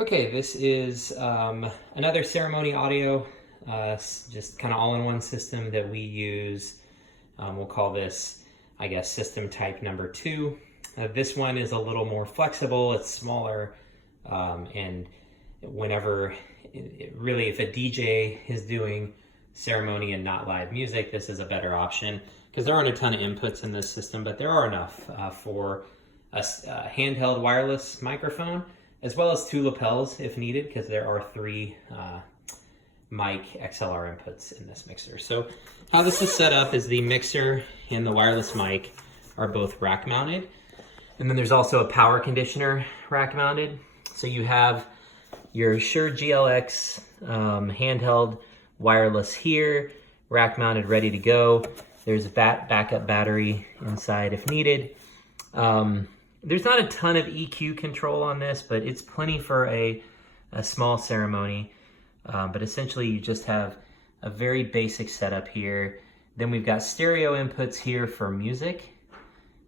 Okay, this is another ceremony audio, just kind of all-in-one system that we use. We'll call this, I guess, system type number 2. This one is a little more flexible, it's smaller, and whenever, really if a DJ is doing ceremony and not live music, this is a better option because there aren't a ton of inputs in this system, but there are enough for a handheld wireless microphone, as well as 2 lapels if needed, because there are 3 mic XLR inputs in this mixer. So how this is set up is the mixer and the wireless mic are both rack mounted. And then there's also a power conditioner rack mounted. So you have your Shure GLX handheld wireless here, rack mounted, ready to go. There's a backup battery inside if needed. There's not a ton of EQ control on this, but it's plenty for a small ceremony. But essentially you just have a very basic setup here. Then we've got stereo inputs here for music.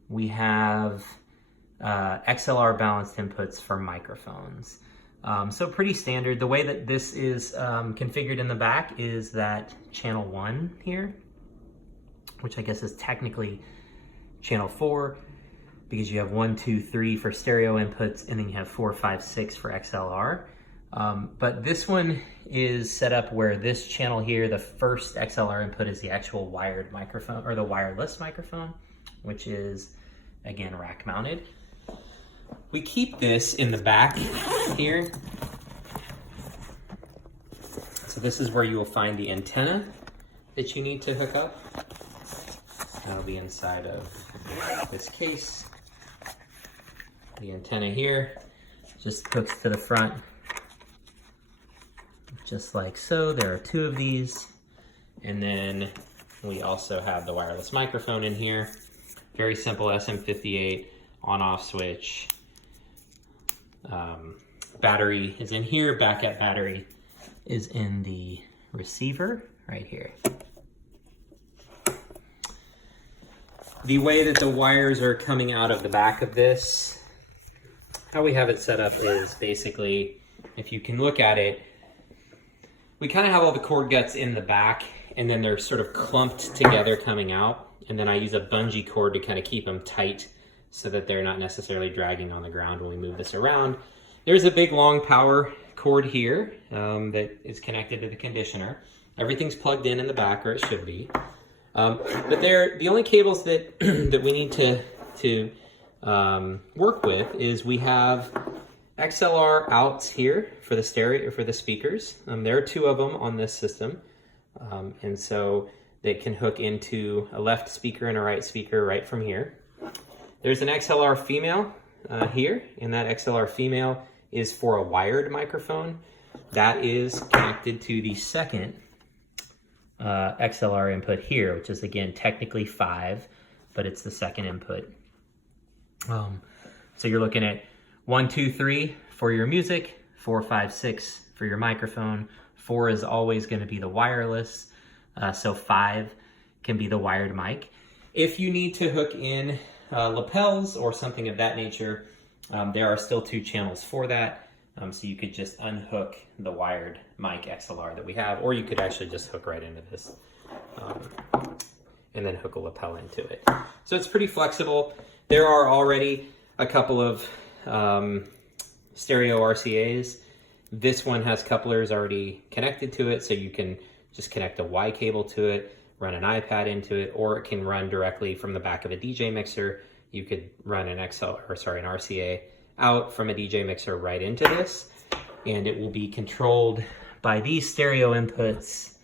We have XLR balanced inputs for microphones. So pretty standard. The way that this is configured in the back is that channel 1 here, which I guess is technically channel 4, because you have 1, 2, 3 for stereo inputs, and then you have 4, 5, 6 for XLR. But this one is set up where this channel here, the first XLR input, is the actual wired microphone, or the wireless microphone, which is, again, rack mounted. We keep this in the back here. So this is where you will find the antenna that you need to hook up. That'll be inside of this case. The antenna here just hooks to the front, just like so. There are 2 of these. And then we also have the wireless microphone in here. Very simple SM58 on-off switch. Battery is in here. Backup battery is in the receiver right here. The way that the wires are coming out of the back of this, how we have it set up is basically, if you can look at it, we kind of have all the cord guts in the back, and then they're sort of clumped together coming out. And then I use a bungee cord to kind of keep them tight so that they're not necessarily dragging on the ground when we move this around. There's a big long power cord here that is connected to the conditioner. Everything's plugged in the back, or it should be. But they're the only cables that that we need to work with is we have XLR outs here for the stereo, or for the speakers. There are 2 of them on this system, and so they can hook into a left speaker and a right speaker right from here. There's an XLR female here, and that XLR female is for a wired microphone. That is connected to the second XLR input here, which is, again, technically 5, but it's the second input. So you're looking at 1, 2, 3 for your music, 4, 5, 6 for your microphone. 4 is always going to be the wireless, so 5 can be the wired mic. If you need to hook in lapels or something of that nature, there are still 2 channels for that. So you could just unhook the wired mic XLR that we have, or you could actually just hook right into this and then hook a lapel into it. So it's pretty flexible. There are already a couple of stereo RCAs. This one has couplers already connected to it, so you can just connect a Y cable to it, run an iPad into it, or it can run directly from the back of a DJ mixer. You could run an RCA out from a DJ mixer right into this, and it will be controlled by these stereo inputs,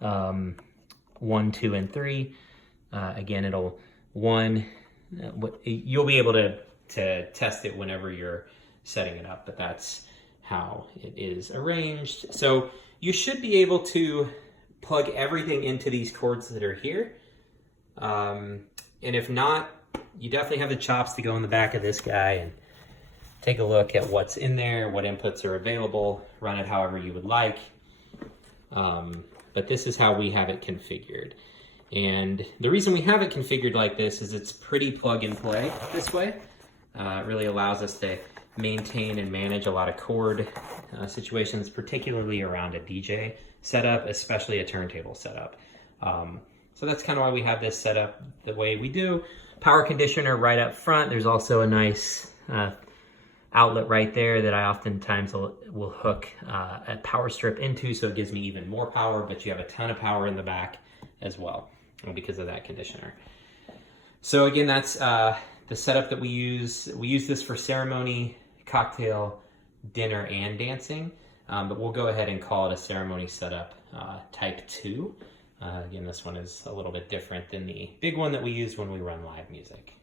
1, 2, and 3. Again, it'll you'll be able to test it whenever you're setting it up, but that's how it is arranged. So you should be able to plug everything into these cords that are here. And if not, you definitely have the chops to go in the back of this guy and take a look at what's in there, what inputs are available, run it however you would like. But this is how we have it configured. And the reason we have it configured like this is it's pretty plug and play this way. It really allows us to maintain and manage a lot of chord situations, particularly around a DJ setup, especially a turntable setup. So that's kind of why we have this set up the way we do. Power conditioner right up front. There's also a nice outlet right there that I oftentimes will hook a power strip into, so it gives me even more power, but you have a ton of power in the back as well because of that conditioner. So again, that's the setup that we use. We use this for ceremony, cocktail, dinner, and dancing, but we'll go ahead and call it a ceremony setup type 2. Again, this one is a little bit different than the big one that we use when we run live music.